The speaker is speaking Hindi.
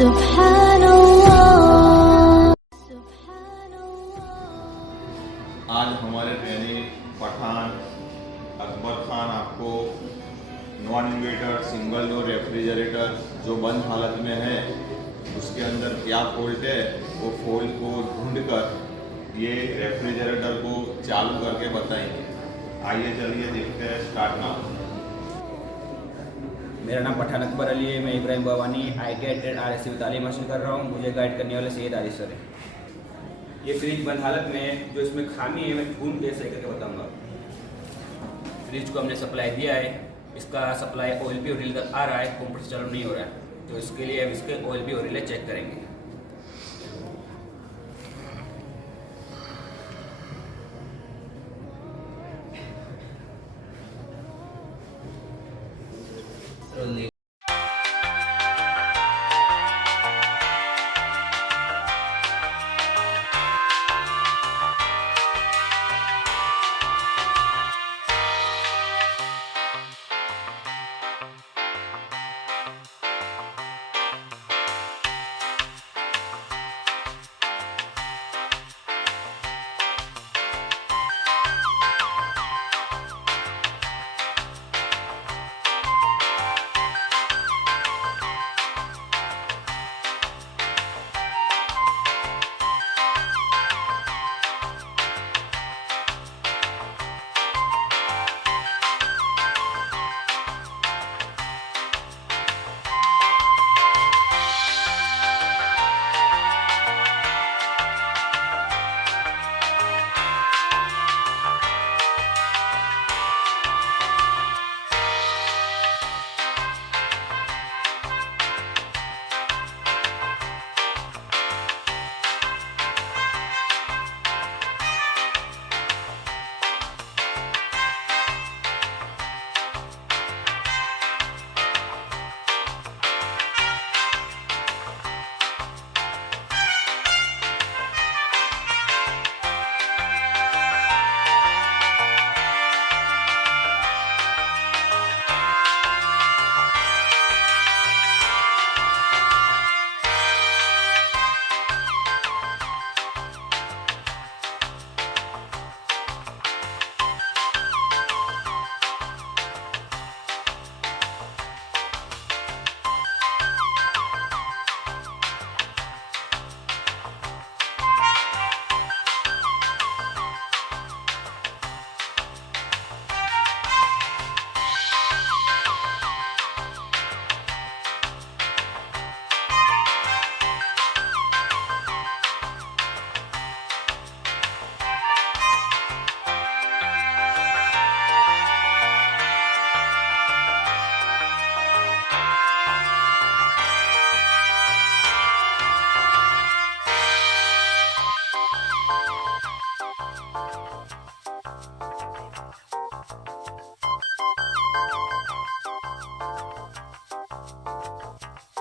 आज हमारे ट्रेनी पठान अकबर खान आपको non inverter single door refrigerator जो बंद हालत में है उसके अंदर क्या फॉल्ट है वो फॉल्ट को ढूंढकर ये रेफ्रिजरेटर को चालू करके बताएंगे। आइए चलिए देखते हैं, स्टार्ट नाउ। मेरा नाम पठान अकबर अली है। मैं Ibrahim Bhavani ITI trade RSC में तालीम हासिल कर रहा हूँ। मुझे गाइड करने वाले सैयद आरिफ सर है। ये फ्रिज बंद हालत में है, जो इसमें खामी है मैं ढूंढ के सही करके बताऊंगा। फ्रिज को हमने सप्लाई दिया है, इसका सप्लाई ऑयल भी और रिल आ रहा है, कंप्रेसर चालू नहीं हो रहा है, तो इसके लिए हम इसके ऑयल भी और रिले चेक करेंगे।